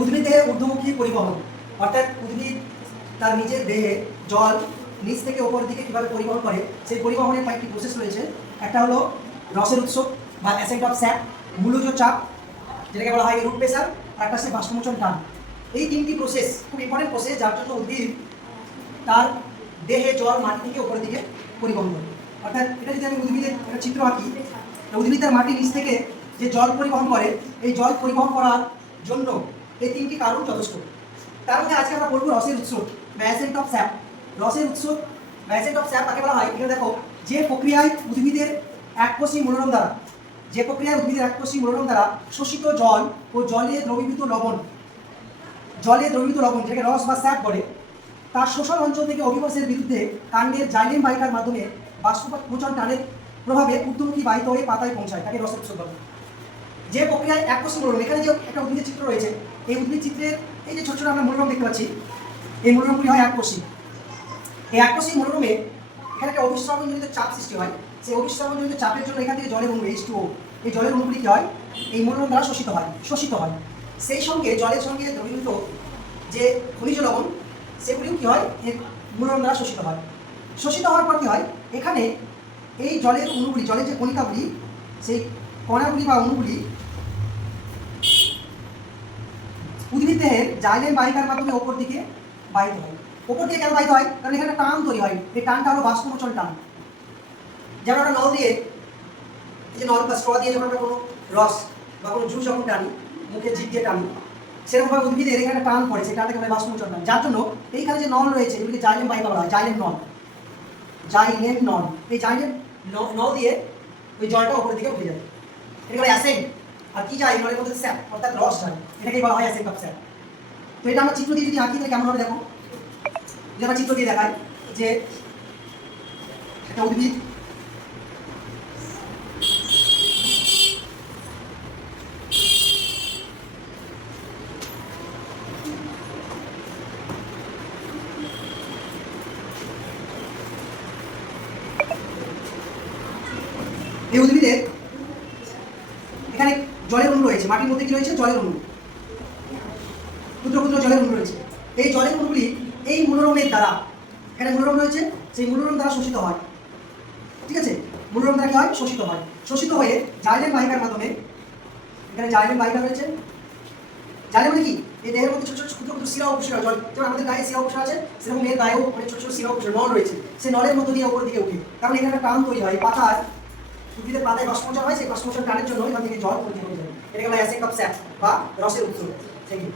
উদ্ভিদ দেহে ঊর্ধ্বমুখী পরিবহন, অর্থাৎ উদ্ভিদ তার নিজের দেহে জল নিচ থেকে ওপরের দিকে কীভাবে পরিবহন করে, সেই পরিবহনের কয়েকটি প্রসেস রয়েছে। একটা হলো রসের উৎস বা অ্যাসেন্ট অফ স্যাপ মূলজ চাপ, যেটাকে বলা হয় রুট প্রেসার আর একটা হচ্ছে বাষ্পমোচন টান। এই তিনটি প্রসেস খুব ইম্পর্টেন্ট প্রসেস যার জন্য উদ্ভিদ তার দেহে জল মাটি থেকে উপরের দিকে পরিবহন করে। অর্থাৎ এটা যদি আমি উদ্ভিদের একটা চিত্র আঁকি উদ্ভিদ তার মাটির নিচ থেকে যে জল পরিবহন করে, এই জল পরিবহন করার জন্য এই তিনটি কারণ যথেষ্ট। তার মধ্যে আজকে আমরা বলব রসের উৎস ম্যাসেন্ট অফ স্যাপ রসের উৎস ম্যাসেন্ট অফ স্যাপ কাকে বলা হয়? এখানে দেখো, যে প্রক্রিয়ায় উদ্ভিদের এককোষী মনোরম দ্বারা, যে প্রক্রিয়ায় উদ্ভিদের এককোষী মনোরম দ্বারা শোষিত জল ও জলে দ্রবীভূত লবণ, জলে দ্রবীভূত লবণ, যেটাকে রস বা স্যাপ বলে, তার শোষণ অঞ্চল থেকে অভিবাসের বিরুদ্ধে কাণ্ডের জাইলেম বাহিকার মাধ্যমে বাষ্পমোচন টানের প্রভাবে ঊর্ধ্বমুখী বাহিত হয়ে পাতায় পৌঁছায়, তাকে রসের উৎস বলে। যে প্রক্রিয়ায় এক কোষী মনোরম এখানে যে একটা উদ্ভিদের চিত্র রয়েছে, এই উদ্ভিদ চিত্রের এই যে ছোট ছোট আমরা মনোরম দেখতে পাচ্ছি, এই মনোরমগুলি হয় এক কোষী এই এক কোষী মনোরমে এখানে একটা অভিশ্রাবণজনিত চাপ সৃষ্টি হয়। সেই অভিশ্রাবণজনিত চাপের জন্য এখান থেকে জলের অণু এইচ টু এই জলের অণুগুলি কী হয়? এই মনোরম দ্বারা শোষিত হয় শোষিত হয়। সেই সঙ্গে জলের সঙ্গে দ্রবীভূত যে খনিজ লবণ, সেগুলিও কী হয়? এর মনোরম দ্বারা শোষিত হয়। শোষিত হওয়ার পর কী হয়? এখানে এই জলের অণুগুলি জলের যে কণিকাগুলি, সেই কণাগুলি বা অণুগুলি উদ্ভিদ দেহের জাইলেন বাহিকার মাধ্যমে ওপর দিকে বাহিত হয়। ওপর দিকে কেন বাহিত হয়? কারণ এখানে একটা টান তৈরি হয়। এই টানটা হলো বাষ্পমোচন টান। যেমন আমরা নল দিয়ে যে নল বা স্ট্র দিয়ে যখন আমরা কোনো রস বা কোনো জুস যখন টানি মুখে জিভ দিয়ে টানি, সেরকমভাবে উদ্ভিদের এখানে টান পড়ে, সেই টানটাকে বলে বাষ্পমোচন টান। যার জন্য এইখানে যে নল রয়েছে, এগুলিকে জাইলেন বাহিকা বলা হয় জাইলেন নল। জাইলেন নল। এই জাইলেন নল দিয়ে ওই জলটা ওপরের দিকে উঠে যায়। এটা বলে অ্যাসেন্ট। আর কি যায় নলের মধ্যে স্যাপ, অর্থাৎ রস যায় এটাকেই বলা হয় অ্যাসেন্ট অফ স্যাপ। তো এটা আমরা চিত্র দিয়ে যদি আঁকি, তাহলে কেমন হবে দেখো? যদি আমরা চিত্র দিয়ে দেখাই যে একটা উদ্ভিদ এই উদ্ভিদের এখানে জলের অণু রয়েছে। মাটির মধ্যে কি রয়েছে? জলের অণু। ক্ষুদ্র ক্ষুদ্র জলের অণু রয়েছে। এই জলের অণুগুলি এই মনোরমের দ্বারা, এখানে মনোরম রয়েছে, সেই মনোরম দ্বারা শোষিত হয়। ঠিক আছে? মনোরম দ্বারা কি হয়? শোষিত হয়। শোষিত হয়ে জাইলেন বাহিকার মাধ্যমে, এখানে জাইলেন বাহিকা রয়েছে। জাইলেন মানে কি? এই দেহের মধ্যে ছোট ছোট ক্ষুদ্র শিরা উপশিরা জল, যেমন আমাদের গায়ে শিরা উপশিরা আছে, সেরকম এর গায়েও অনেক ছোট ছোট শিরা উপশিরা নল রয়েছে। সেই নলের মধ্য দিয়ে ওপর দিকে উঠে। কারণ এখানে একটা টান তৈরি হয়। পাতায়, উদ্ভিদের পাতায় বাষ্পমোচন হয়। সেই বাষ্পমোচন টানের জন্য এখান থেকে জল পরিচয় হয়ে যায়। এটাকে বলা অ্যাসিড অফ স্যাপ বা রসের উৎস ইউ